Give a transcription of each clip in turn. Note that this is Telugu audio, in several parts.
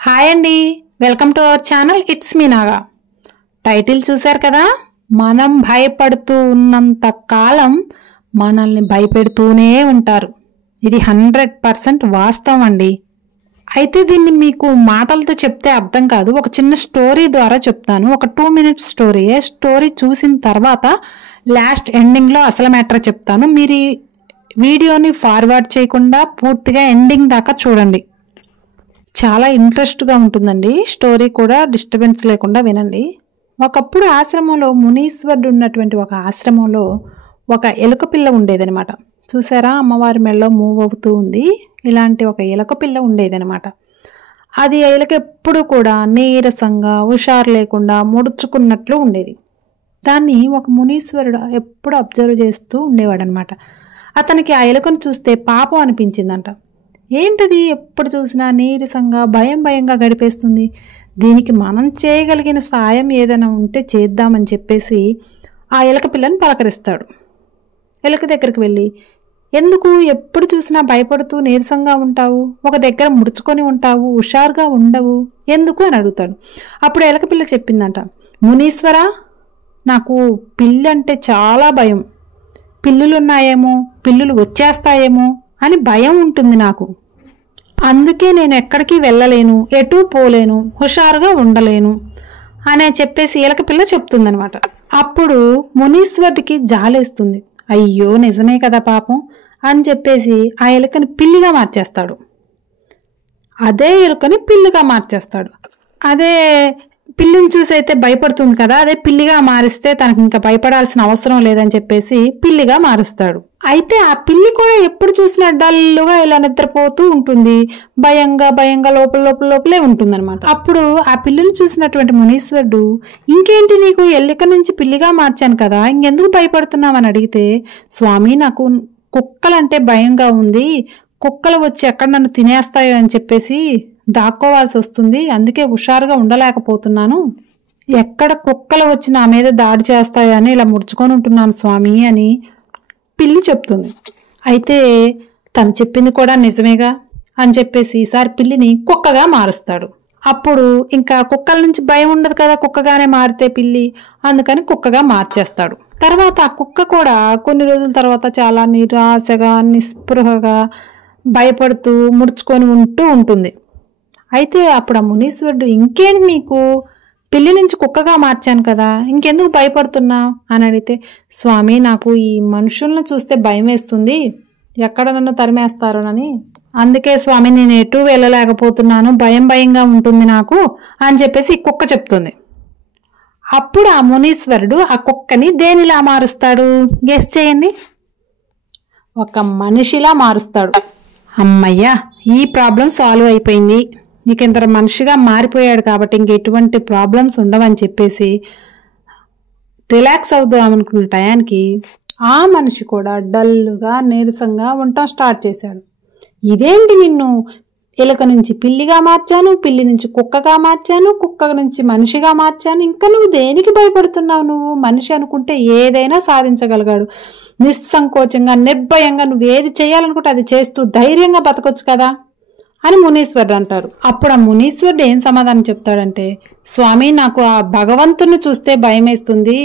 హాయ్ అండి, welcome to our channel. It's me Naga. Title చూశారు కదా, మనం భయపడుతూ ఉన్నంత కాలం మనల్ని భయపెడుతూనే ఉంటారు. ఇది 100% వాస్తవం అండి. అయితే దీన్ని మీకు మాటలతో చెప్తే అర్థం కాదు, ఒక చిన్న స్టోరీ ద్వారా చెప్తాను. ఒక 2 minutes స్టోరీయే. స్టోరీ చూసిన తర్వాత లాస్ట్ ఎండింగ్లో అసలు మ్యాటర్ చెప్తాను. మీరు ఈ వీడియోని ఫార్వర్డ్ చేయకుండా పూర్తిగా ఎండింగ్ దాకా చూడండి. చాలా ఇంట్రెస్ట్గా ఉంటుందండి. స్టోరీ కూడా డిస్టర్బెన్స్ లేకుండా వినండి. ఒకప్పుడు ఆశ్రమంలో, మునీశ్వరుడు ఉన్నటువంటి ఒక ఆశ్రమంలో ఒక ఎలుక పిల్ల ఉండేదనమాట. చూసారా, అమ్మవారి మెడలో మూవ్ అవుతూ ఉంది. ఇలాంటి ఒక ఎలుక పిల్ల ఉండేదనమాట. అది ఎలుక ఎప్పుడు కూడా నీరసంగా, హుషారు లేకుండా ముడుచుకున్నట్లు ఉండేది. దాన్ని ఒక మునీశ్వరుడు ఎప్పుడు అబ్జర్వ్ చేస్తూ ఉండేవాడనమాట. అతనికి ఆ ఎలుకను చూస్తే పాపం అనిపించిందంట. ఏంటది ఎప్పుడు చూసినా నీరసంగా, భయంగా గడిపేస్తుంది, దీనికి మనం చేయగలిగిన సాయం ఏదైనా ఉంటే చేద్దామని చెప్పేసి ఆ ఎలుక పిల్లని పలకరిస్తాడు. ఎలుక దగ్గరికి వెళ్ళి, ఎందుకు ఎప్పుడు చూసినా భయపడుతూ నీరసంగా ఉంటావు, ఒక దగ్గర ముడుచుకొని ఉంటావు, హుషారుగా ఉండవు, ఎందుకు అని అడుగుతాడు. అప్పుడు ఎలుక పిల్ల చెప్పిందంట, మునీశ్వర, నాకు పిల్లి అంటే చాలా భయం. పిల్లులున్నాయేమో, పిల్లులు వచ్చేస్తాయేమో అని భయం ఉంటుంది నాకు. అందుకే నేను ఎక్కడికి వెళ్ళలేను, ఎటూ పోలేను, హుషారుగా ఉండలేను అనే చెప్పేసి ఎలుక పిల్ల చెప్తుందనమాట. అప్పుడు మునీశ్వరుడికి జాలేస్తుంది. అయ్యో నిజమే కదా పాపం అని చెప్పేసి ఆ ఎలుకని పిల్లిగా మార్చేస్తాడు. అదే ఎలుకని పిల్లిగా మార్చేస్తాడు. అదే పిల్లిని చూసి అయితే భయపడుతుంది కదా, అదే పిల్లిగా మారిస్తే తనకి ఇంకా భయపడాల్సిన అవసరం లేదని చెప్పేసి పిల్లిగా మారుస్తాడు. అయితే ఆ పిల్లి కూడా ఎప్పుడు చూసినా డల్లుగా ఇలా నిద్రపోతూ ఉంటుంది, భయంగా లోపలే ఉంటుందన్నమాట. అప్పుడు ఆ పిల్లిని చూసినటువంటి మునీశ్వరుడు, ఇంకేంటి నీకు ఎల్లిక నుంచి పిల్లిగా మార్చాను కదా, ఇంకెందుకు భయపడుతున్నావని అడిగితే, స్వామి నాకు కుక్కలంటే భయంగా ఉంది, కుక్కలు వచ్చి ఎక్కడ నన్ను తినేస్తాయో అని చెప్పేసి దాక్కోవాల్సి వస్తుంది, అందుకే హుషారుగా ఉండలేకపోతున్నాను, ఎక్కడ కుక్కలు వచ్చి నా మీద దాడి చేస్తాయో అని ఇలా ముడుచుకొని ఉంటున్నాను స్వామి అని పిల్లి చెప్తుంది. అయితే తను చెప్పింది కూడా నిజమేగా అని చెప్పేసి ఈసారి పిల్లిని కుక్కగా మారుస్తాడు. అప్పుడు ఇంకా కుక్కల నుంచి భయం ఉండదు కదా కుక్కగానే మారితే పిల్లి, అందుకని కుక్కగా మార్చేస్తాడు. తర్వాత ఆ కుక్క కూడా కొన్ని రోజుల తర్వాత చాలా నిరాశగా, నిస్పృహగా, భయపడుతూ ముడుచుకొని ఉంటుంది. అయితే అప్పుడు ఆ మునీశ్వరుడు, ఇంకేంటి నీకు, పిల్లి నుంచి కుక్కగా మార్చాను కదా, ఇంకెందుకు భయపడుతున్నావు అని అడిగితే, స్వామి నాకు ఈ మనుషులను చూస్తే భయం వేస్తుంది, ఎక్కడ నన్ను తరిమేస్తారోనని, అందుకే స్వామి నేను ఎటూ వెళ్ళలేకపోతున్నాను, భయంగా ఉంటుంది నాకు అని చెప్పేసి ఈ కుక్క చెప్తుంది. అప్పుడు ఆ మునీశ్వరుడు ఆ కుక్కని దేనిలా మారుస్తాడు గెస్ చేయండి? ఒక మనిషిలా మారుస్తాడు. అమ్మయ్యా, ఈ ప్రాబ్లం సాల్వ్ అయిపోయింది, నీకు ఇంత మనిషిగా మారిపోయాడు కాబట్టి ఇంక ఎటువంటి ప్రాబ్లమ్స్ ఉండవని చెప్పేసి రిలాక్స్ అవుదాం అనుకున్న టయానికి ఆ మనిషి కూడా డల్లుగా, నీరసంగా ఉండటం స్టార్ట్ చేశాడు. ఇదేంటి, నిన్ను ఎలుక నుంచి పిల్లిగా మార్చాను, పిల్లి నుంచి కుక్కగా మార్చాను, కుక్క నుంచి మనిషిగా మార్చాను, ఇంకా నువ్వు దేనికి భయపడుతున్నావు, నువ్వు మనిషి అనుకుంటే ఏదైనా సాధించగలిగాడు, నిస్సంకోచంగా, నిర్భయంగా నువ్వు ఏది చేయాలనుకుంటే అది చేస్తూ ధైర్యంగా బతకొచ్చు కదా అని మునీశ్వరుడు అంటారు. అప్పుడు ఆ మునీశ్వరుడు ఏం సమాధానం చెప్తాడంటే, స్వామి నాకు ఆ భగవంతుని చూస్తే భయం వేస్తుంది,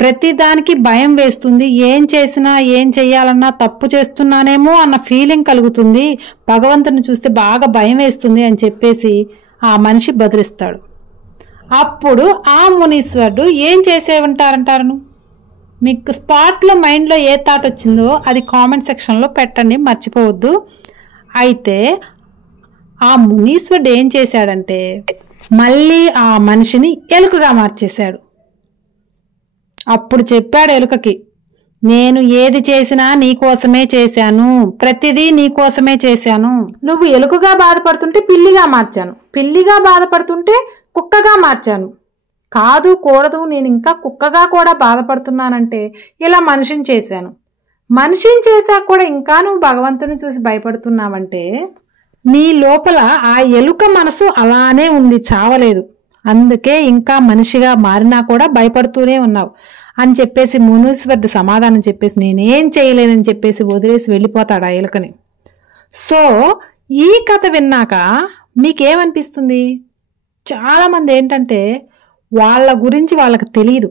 ప్రతిదానికి భయం వేస్తుంది, ఏం చేసినా ఏం చెయ్యాలన్నా తప్పు చేస్తున్నానేమో అన్న ఫీలింగ్ కలుగుతుంది, భగవంతుని చూస్తే బాగా భయం వేస్తుంది అని చెప్పేసి ఆ మనిషి బదిలిస్తాడు. అప్పుడు ఆ మునీశ్వరుడు ఏం చేసే ఉంటారంటారు? మీకు స్పాట్లో మైండ్లో ఏ థాట్ వచ్చిందో అది కామెంట్ సెక్షన్లో పెట్టండి, మర్చిపోవద్దు. అయితే ఆ మునీశ్వరుడు ఏం చేశాడంటే మళ్ళీ ఆ మనిషిని ఎలుకగా మార్చేశాడు. అప్పుడు చెప్పాడు ఎలుకకి, నేను ఏది చేసినా నీకోసమే చేశాను, ప్రతిదీ నీకోసమే చేశాను, నువ్వు ఎలుకగా బాధపడుతుంటే పిల్లిగా మార్చాను, పిల్లిగా బాధపడుతుంటే కుక్కగా మార్చాను, కాదు కూడదు నేను ఇంకా కుక్కగా కూడా బాధపడుతున్నానంటే ఇలా మనిషిని చేశాను, మనిషిని చేశాక కూడా ఇంకా నువ్వు భగవంతుని చూసి భయపడుతున్నావంటే నీ లోపల ఆ ఎలుక మనసు అలానే ఉంది, చావలేదు, అందుకే ఇంకా మనిషిగా మారినా కూడా భయపడుతూనే ఉన్నావు అని చెప్పేసి మునీశ్వరుడు సమాధానం చెప్పేసి నేనేం చేయలేనని చెప్పేసి వదిలేసి వెళ్ళిపోతాడు ఆ ఎలుకని. సో ఈ కథ విన్నాక మీకేమనిపిస్తుంది? చాలామంది ఏంటంటే వాళ్ళ గురించి వాళ్ళకి తెలియదు.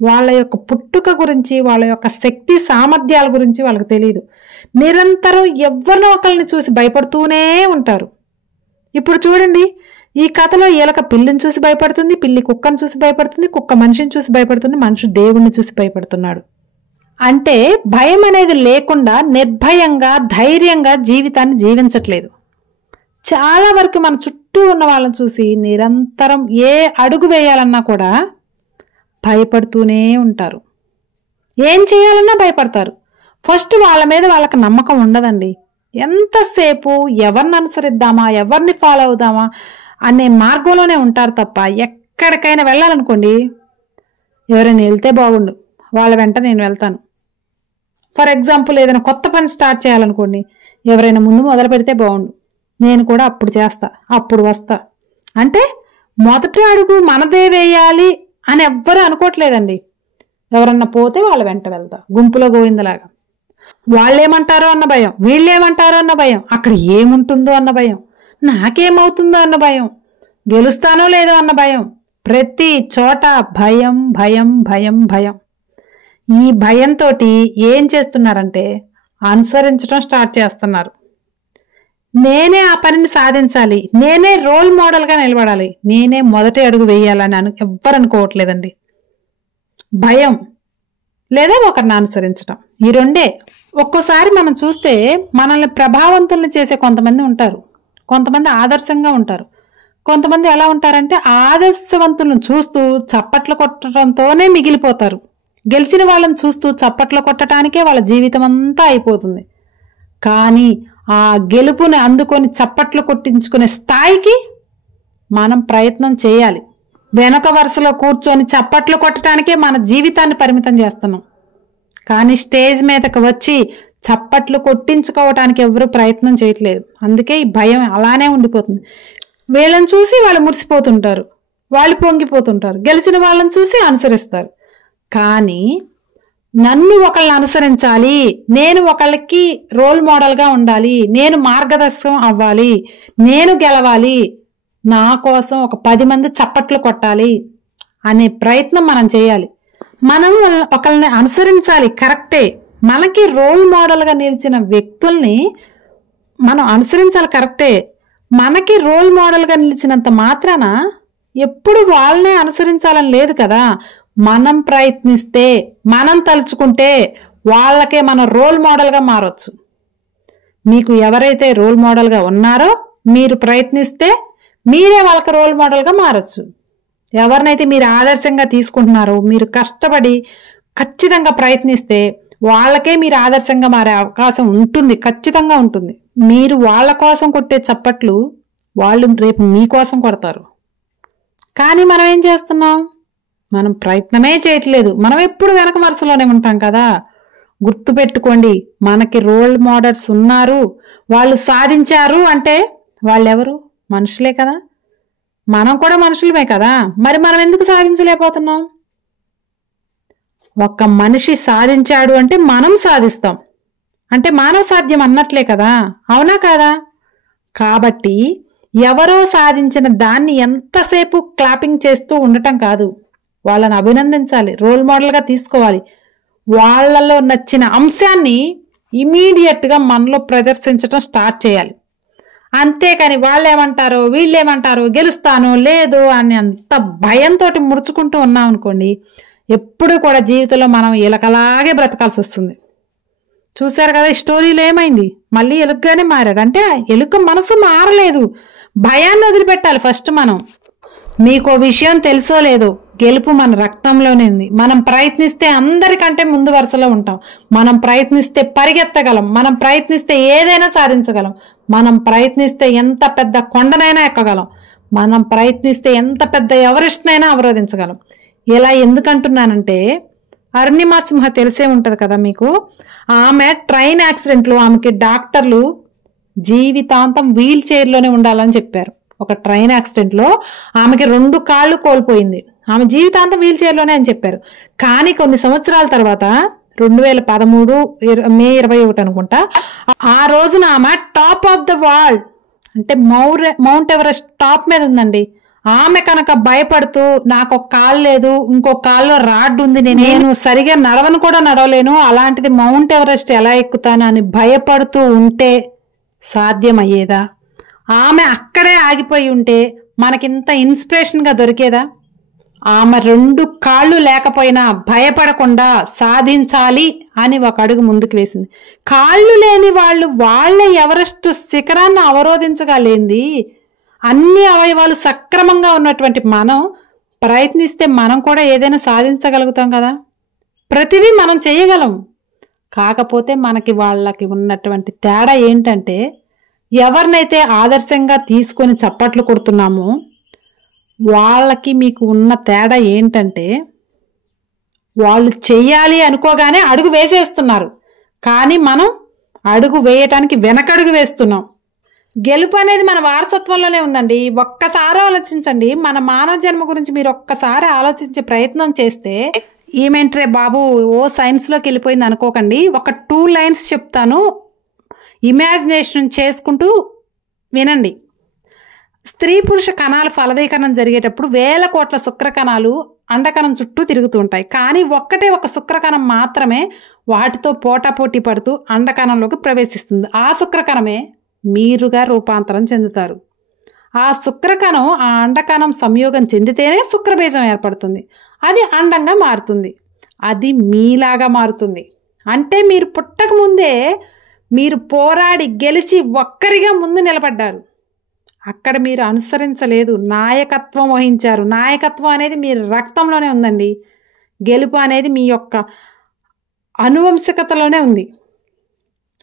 వాళ్ళ యొక్క పుట్టుక గురించి, వాళ్ళ యొక్క శక్తి సామర్థ్యాల గురించి వాళ్ళకి తెలియదు. నిరంతరం ఎవరినో ఒకరిని చూసి భయపడుతూనే ఉంటారు. ఇప్పుడు చూడండి, ఈ కథలో ఎలక పిల్లిని చూసి భయపడుతుంది, పిల్లి కుక్కను చూసి భయపడుతుంది, కుక్క మనిషిని చూసి భయపడుతుంది, మనిషి దేవుణ్ణి చూసి భయపడుతున్నాడు. అంటే భయం అనేది లేకుండా నిర్భయంగా, ధైర్యంగా జీవితాన్ని జీవించట్లేదు. చాలా వరకు మన చుట్టూ ఉన్న వాళ్ళని చూసి నిరంతరం ఏ అడుగు వేయాలన్నా కూడా భయపడుతూనే ఉంటారు. ఏం చేయాలన్నా భయపడతారు. ఫస్ట్ వాళ్ళ మీద వాళ్ళకి నమ్మకం ఉండదండి. ఎంతసేపు ఎవరిని అనుసరిద్దామా, ఎవరిని ఫాలో అవుదామా అనే మార్గంలోనే ఉంటారు తప్ప, ఎక్కడికైనా వెళ్ళాలనుకోండి, ఎవరైనా వెళ్తే బాగుండు, వాళ్ళ వెంట నేను వెళ్తాను. ఫర్ ఎగ్జాంపుల్ ఏదైనా కొత్త పని స్టార్ట్ చేయాలనుకోండి, ఎవరైనా ముందు మొదలు పెడితే బాగుండు, నేను కూడా అప్పుడు చేస్తా, అప్పుడు వస్తా. అంటే మొదటి అడుగు మనదే వేయాలి అని ఎవ్వరూ అనుకోవట్లేదండి. ఎవరన్నా పోతే వాళ్ళ వెంట వెళ్తా, గుంపులో గోవిందలాగా. వాళ్ళేమంటారో అన్న భయం, వీళ్ళేమంటారో అన్న భయం, అక్కడ ఏముంటుందో అన్న భయం, నాకేమవుతుందో అన్న భయం, గెలుస్తానో లేదో అన్న భయం. ప్రతి చోట భయం భయం భయం భయం. ఈ భయంతో ఏం చేస్తున్నారంటే అనుసరించడం స్టార్ట్ చేస్తున్నారు. నేనే ఆ పనిని సాధించాలి, నేనే రోల్ మోడల్గా నిలబడాలి, నేనే మొదటి అడుగు వేయాలని ఎవ్వరు అనుకోవట్లేదండి. భయం లేదా ఒకరిని అనుసరించడం, ఈ రెండే. ఒక్కోసారి మనం చూస్తే మనల్ని ప్రభావవంతుల్ని చేసే కొంతమంది ఉంటారు, కొంతమంది ఆదర్శంగా ఉంటారు. కొంతమంది ఎలా ఉంటారంటే ఆదర్శవంతులను చూస్తూ చప్పట్లు కొట్టడంతోనే మిగిలిపోతారు. గెలిచిన వాళ్ళని చూస్తూ చప్పట్లు కొట్టడానికే వాళ్ళ జీవితం అంతా అయిపోతుంది. కానీ ఆ గెలుపుని అందుకొని చప్పట్లు కొట్టించుకునే స్థాయికి మనం ప్రయత్నం చేయాలి. వెనక వరుసలో కూర్చొని చప్పట్లు కొట్టడానికే మన జీవితాన్ని పరిమితం చేస్తున్నాం. కానీ స్టేజ్ మీదకి వచ్చి చప్పట్లు కొట్టించుకోవటానికి ఎవరు ప్రయత్నం చేయట్లేదు. అందుకే ఈ భయం అలానే ఉండిపోతుంది. వీళ్ళని చూసి వాళ్ళు మురిసిపోతుంటారు, వాళ్ళు పొంగిపోతుంటారు, గెలిచిన వాళ్ళని చూసి అనుసరిస్తారు. కానీ నన్ను ఒకళ్ళని అనుసరించాలి, నేను ఒకళ్ళకి రోల్ మోడల్గా ఉండాలి, నేను మార్గదర్శకం అవ్వాలి, నేను గెలవాలి, నా కోసం ఒక 10 మంది చప్పట్లు కొట్టాలి అనే ప్రయత్నం మనం చేయాలి. మనం ఒకళ్ళని అనుసరించాలి, కరెక్టే. మనకి రోల్ మోడల్గా నిలిచిన వ్యక్తుల్ని మనం అనుసరించాలి, కరెక్టే. మనకి రోల్ మోడల్గా నిలిచినంత మాత్రాన ఎప్పుడు వాళ్ళనే అనుసరించాలని లేదు కదా. మనం ప్రయత్నిస్తే, మనం తలుచుకుంటే వాళ్ళకే మనం రోల్ మోడల్గా మారవచ్చు. మీకు ఎవరైతే రోల్ మోడల్గా ఉన్నారో మీరు ప్రయత్నిస్తే మీరే వాళ్ళకి రోల్ మోడల్గా మారచ్చు. ఎవరినైతే మీరు ఆదర్శంగా తీసుకుంటున్నారో మీరు కష్టపడి ఖచ్చితంగా ప్రయత్నిస్తే వాళ్ళకే మీరు ఆదర్శంగా మారే అవకాశం ఉంటుంది, ఖచ్చితంగా ఉంటుంది. మీరు వాళ్ళ కోసం కొట్టే చప్పట్లు వాళ్ళు రేపు మీకోసం కొడతారు. కానీ మనం ఏం చేస్తున్నాం? మనం ప్రయత్నమే చేయట్లేదు. మనం ఎప్పుడు వెనక వరుసలోనే ఉంటాం కదా. గుర్తుపెట్టుకోండి, మనకి రోల్ మోడల్స్ ఉన్నారు, వాళ్ళు సాధించారు అంటే వాళ్ళెవరు? మనుషులే కదా. మనం కూడా మనుషులమే కదా. మరి మనం ఎందుకు సాధించలేకపోతున్నాం? ఒక్క మనిషి సాధించాడు అంటే మనం సాధిస్తాం అంటే మానవ సాధ్యం అన్నట్లే కదా, అవునా కాదా? కాబట్టి ఎవరో సాధించిన దాన్ని ఎంతసేపు క్లాపింగ్ చేస్తూ ఉండటం కాదు, వాళ్ళని అభినందించాలి, రోల్ మోడల్గా తీసుకోవాలి. వాళ్ళలో నచ్చిన అంశాన్ని ఇమీడియట్గా మనలో ప్రదర్శించడం స్టార్ట్ చేయాలి. అంతేకాని వాళ్ళేమంటారో వీళ్ళేమంటారో గెలుస్తానో లేదో అని అంత భయంతో ముడుచుకుంటూ ఉన్నాం అనుకోండి, ఎప్పుడు కూడా జీవితంలో మనం ఎలకలాగే బ్రతకాల్సి వస్తుంది. చూశారు కదా ఈ స్టోరీలో ఏమైంది? మళ్ళీ ఎలుకగానే మారాడు. అంటే ఎలుక మనసు మారలేదు, భయాన్ని వదిలిపెట్టాలి ఫస్ట్ మనం. మీకు విషయం తెలుసో లేదో, గెలుపు మన రక్తంలోనే ఉంది. మనం ప్రయత్నిస్తే అందరికంటే ముందు వరుసలో ఉంటాం. మనం ప్రయత్నిస్తే పరిగెత్తగలం, మనం ప్రయత్నిస్తే ఏదైనా సాధించగలం, మనం ప్రయత్నిస్తే ఎంత పెద్ద కొండనైనా ఎక్కగలం, మనం ప్రయత్నిస్తే ఎంత పెద్ద ఎవరెస్ట్నైనా అవరోధించగలం. ఇలా ఎందుకంటున్నానంటే, అరుణిమా సింహ తెలిసే ఉంటుంది కదా మీకు. ఆమె ట్రైన్ యాక్సిడెంట్లో ఆమెకి డాక్టర్లు జీవితాంతం వీల్ చైర్లోనే ఉండాలని చెప్పారు. ఒక ట్రైన్ యాక్సిడెంట్లో ఆమెకి 2 కాళ్ళు కోల్పోయింది, ఆమె జీవితాంతం వీల్ చైర్లోనే అని చెప్పారు. కానీ కొన్ని సంవత్సరాల తర్వాత 2013 మే 21 అనుకుంటా, ఆ రోజున ఆమె టాప్ ఆఫ్ ద వరల్డ్ అంటే మౌంట్ ఎవరెస్ట్ టాప్ మీద ఉందండి. ఆమె కనుక భయపడుతూ నాకు ఒక కాలు లేదు, ఇంకో కాల్లో రాడ్ ఉంది, నేను సరిగా నడవను కూడా నడవలేను, అలాంటిది మౌంట్ ఎవరెస్ట్ ఎలా ఎక్కుతాను అని భయపడుతూ ఉంటే సాధ్యమయ్యేదా? ఆమె అక్కడే ఆగిపోయి ఉంటే మనకింత ఇన్స్పిరేషన్గా దొరికేదా? ఆమె 2 కాళ్ళు లేకపోయినా భయపడకుండా సాధించాలి అని ఒక అడుగు ముందుకు వేసింది. కాళ్ళు లేని వాళ్ళే ఎవరెస్ట్ శిఖరాన్ని అవరోధించగలేంది. అన్ని అవయవాలు సక్రమంగా ఉన్నటువంటి మనం ప్రయత్నిస్తే మనం కూడా ఏదైనా సాధించగలుగుతాం కదా. ప్రతిదీ మనం చేయగలం. కాకపోతే మనకి వాళ్ళకి ఉన్నటువంటి తేడా ఏంటంటే, ఎవరినైతే ఆదర్శంగా తీసుకొని చప్పట్లు కొడుతున్నామో వాళ్ళకి మీకు ఉన్న తేడా ఏంటంటే, వాళ్ళు చెయ్యాలి అనుకోగానే అడుగు వేసేస్తున్నారు, కానీ మనం అడుగు వేయటానికి వెనకడుగు వేస్తున్నాం. గెలుపు అనేది మన వారసత్వంలోనే ఉందండి. ఒక్కసారి ఆలోచించండి. మన మానవ జన్మ గురించి మీరు ఒక్కసారి ఆలోచించే ప్రయత్నం చేస్తే, ఏమేంట్రే బాబు ఓ సైన్స్లోకి వెళ్ళిపోయింది అనుకోకండి. ఒక 2 లైన్స్ చెప్తాను, ఇమాజినేషన్ చేసుకుంటూ వినండి. స్త్రీ పురుష కణాల ఫలదీకరణం జరిగేటప్పుడు వేల కోట్ల శుక్రకణాలు అండకణం చుట్టూ తిరుగుతూ ఉంటాయి. కానీ ఒక శుక్రకణం మాత్రమే వాటితో పోటాపోటీ పడుతూ అండకణంలోకి ప్రవేశిస్తుంది. ఆ శుక్రకణమే మీరుగా రూపాంతరం చెందుతారు. ఆ శుక్రకణం ఆ అండకణం సంయోగం చెందితేనే శుక్రబీజం ఏర్పడుతుంది. అది అండంగా మారుతుంది. అది మీలాగా మారుతుంది. అంటే మీరు పుట్టక ముందే మీరు పోరాడి గెలిచి ఒక్కరిగా ముందు నిలబడ్డారు. అక్కడ మీరు అనుసరించలేదు, నాయకత్వం వహించారు. నాయకత్వం అనేది మీ రక్తంలోనే ఉందండి. గెలుపు అనేది మీ యొక్క అనువంశికతలోనే ఉంది,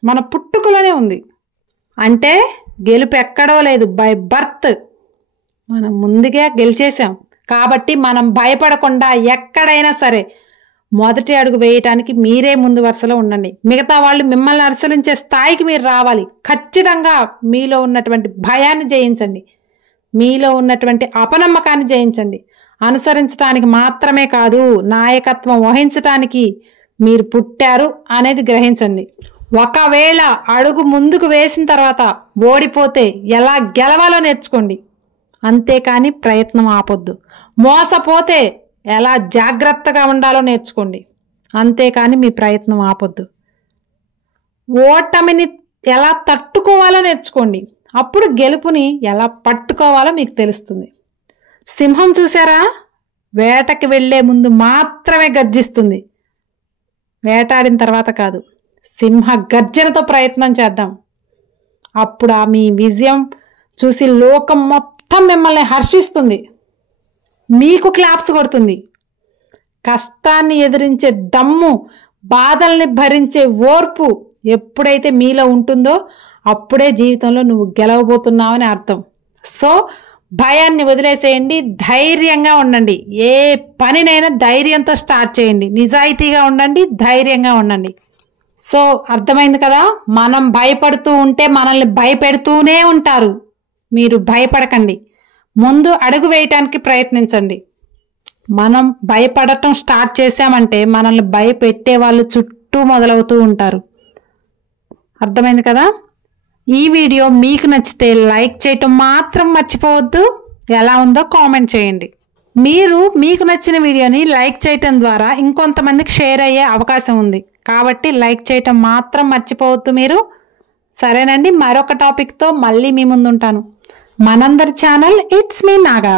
మన పుట్టుకలోనే ఉంది. అంటే గెలుపు ఎక్కడో లేదు, బై బర్త్ మనం ముందుగా గెలిచేసాం. కాబట్టి మనం భయపడకుండా ఎక్కడైనా సరే మొదటి అడుగు వేయటానికి మీరే ముందు వరుసలో ఉండండి. మిగతా వాళ్ళు మిమ్మల్ని అనుసరించే స్థాయికి మీరు రావాలి. ఖచ్చితంగా మీలో ఉన్నటువంటి భయాన్ని జయించండి, మీలో ఉన్నటువంటి అపనమ్మకాన్ని జయించండి. అనుసరించడానికి మాత్రమే కాదు, నాయకత్వం వహించటానికి మీరు పుట్టారు అనేది గ్రహించండి. ఒకవేళ అడుగు ముందుకు వేసిన తర్వాత ఓడిపోతే ఎలా గెలవాలో నేర్చుకోండి. అంతేకాని ప్రయత్నం ఆపొద్దు. మోసపోతే ఎలా జాగ్రత్తగా ఉండాలో నేర్చుకోండి. అంతేకాని మీ ప్రయత్నం ఆపొద్దు. ఓటమిని ఎలా తట్టుకోవాలో నేర్చుకోండి. అప్పుడు గెలుపుని ఎలా పట్టుకోవాలో మీకు తెలుస్తుంది. సింహం చూసారా, వేటకి వెళ్ళే ముందు మాత్రమే గర్జిస్తుంది, వేటాడిన తర్వాత కాదు. సింహ గర్జనతో ప్రయత్నం చేద్దాం. అప్పుడు మీ విజయం చూసి లోకం మొత్తం మిమ్మల్ని హర్షిస్తుంది, మీకు క్లాప్స్ కొడుతుంది. కష్టాన్ని ఎదిరించే దమ్ము, బాధల్ని భరించే ఓర్పు ఎప్పుడైతే మీలో ఉంటుందో అప్పుడే జీవితంలో నువ్వు గెలవబోతున్నావని అర్థం. సో భయాన్ని వదిలేసేయండి, ధైర్యంగా ఉండండి. ఏ పనినైనా ధైర్యంతో స్టార్ట్ చేయండి. నిజాయితీగా ఉండండి, ధైర్యంగా ఉండండి. సో అర్థమైంది కదా. మనం భయపడుతూ ఉంటే మనల్ని భయపెడుతూనే ఉంటారు. మీరు భయపడకండి, ముందు అడుగు వేయటానికి ప్రయత్నించండి. మనం భయపడటం స్టార్ట్ చేశామంటే మనల్ని భయపెట్టే వాళ్ళు చుట్టూ మొదలవుతూ ఉంటారు. అర్థమైంది కదా. ఈ వీడియో మీకు నచ్చితే లైక్ చేయటం మాత్రం మర్చిపోవద్దు. ఎలా ఉందో కామెంట్ చేయండి. మీకు నచ్చిన వీడియోని లైక్ చేయటం ద్వారా ఇంకొంతమందికి షేర్ అయ్యే అవకాశం ఉంది. కాబట్టి లైక్ చేయటం మాత్రం మర్చిపోవద్దు మీరు. సరేనండి, మరొక టాపిక్తో మళ్ళీ మీ ముందుంటాను. మనందరి ఛానల్ ఇట్స్ మీ నాగా.